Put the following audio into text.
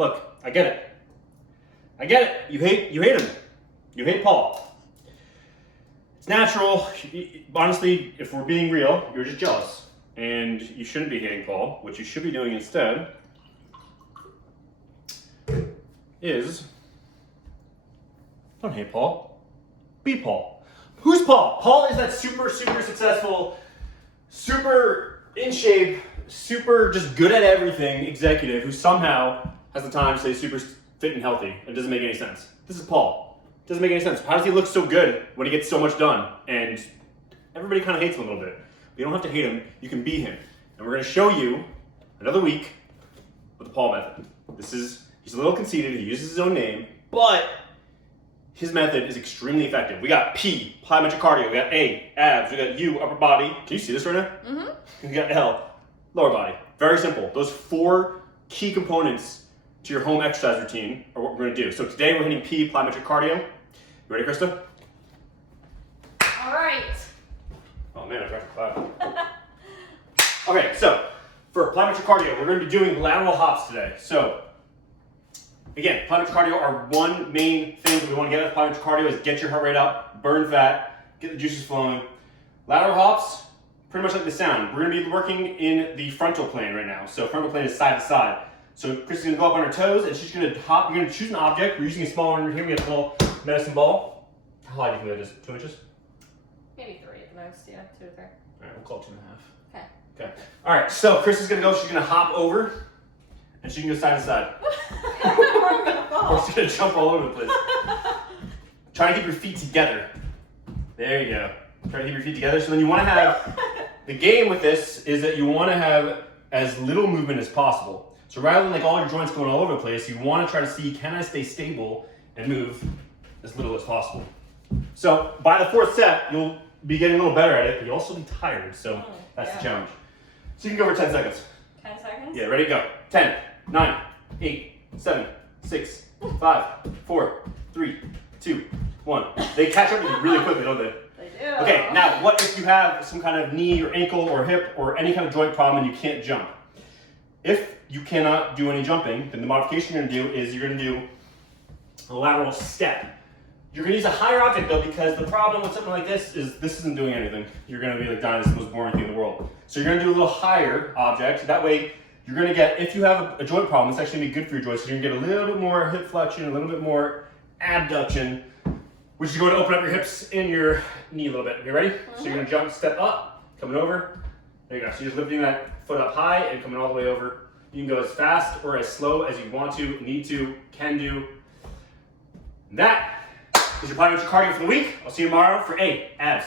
look, I get it. I get it. You hate him. You hate Paul. It's natural. Honestly, if we're being real, you're just jealous. And you shouldn't be hating Paul. What you should be doing instead is, don't hate Paul, be Paul. Who's Paul? Paul is that super successful, super in shape, super just good at everything executive who somehow has the time to stay super fit and healthy. It doesn't make any sense. This is Paul. It doesn't make any sense. How does he look so good when he gets so much done? And everybody kind of hates him a little bit. But you don't have to hate him, you can be him. And we're gonna show you another week with the Paul method. He's a little conceited, he uses his own name, but his method is extremely effective. We got P, plyometric cardio. We got A, abs. We got U, upper body. Can you see this right now? Mm-hmm. We got L, lower body. Very simple. Those 4 key components to your home exercise routine are what we're going to do. So today we're hitting P, plyometric cardio. You ready, Krista? All right. Oh man, I forgot to clap. Okay, so for plyometric cardio, we're going to be doing lateral hops today. So again, plyometric cardio, our one main thing that we want to get out of plyometric cardio is get your heart rate up, burn fat, get the juices flowing. Lateral hops, pretty much like the sound. We're going to be working in the frontal plane right now. So frontal plane is side to side. So Krista's going to go up on her toes and she's going to hop. You're going to choose an object. We're using a small one here. We have a little medicine ball. How high do you think that is? 2 inches? Maybe 3 at the most, yeah, 2 or 3. All right, we'll call it 2.5. Okay. Okay. All right, so Krista's going to go. She's going to hop over and she can go side to side. I'm gonna fall. Or she's going to jump all over the place. Try to keep your feet together. There you go. Try to keep your feet together. So then you want to have, the game with this is that you want to have as little movement as possible. So rather than like all your joints going all over the place, you want to try to see, can I stay stable and move as little as possible? So by the 4th set, you'll be getting a little better at it, but you'll also be tired. So that's the challenge. So you can go for 10 seconds. 10 seconds? Yeah, ready, go. 10, 9, 8, 7, 6, 5, 4, 3, 2, 1. They catch up with you really quickly, don't they? They do. Okay, now what if you have some kind of knee or ankle or hip or any kind of joint problem and you can't jump? If you cannot do any jumping, then the modification you're going to do is you're going to do a lateral step. You're going to use a higher object though, because the problem with something like this is this isn't doing anything. You're going to be like, Dani, this is the most boring thing in the world. So you're going to do a little higher object. That way you're going to get, if you have a joint problem, it's actually going to be good for your joints. So you're going to get a little bit more hip flexion, a little bit more abduction, which is going to open up your hips and your knee a little bit. You ready? Mm-hmm. So you're going to jump, step up, coming over. There you go. So you're just lifting that foot up high and coming all the way over. You can go as fast or as slow as you want to, need to, can do. That is your plyometric cardio for the week. I'll see you tomorrow for A, abs.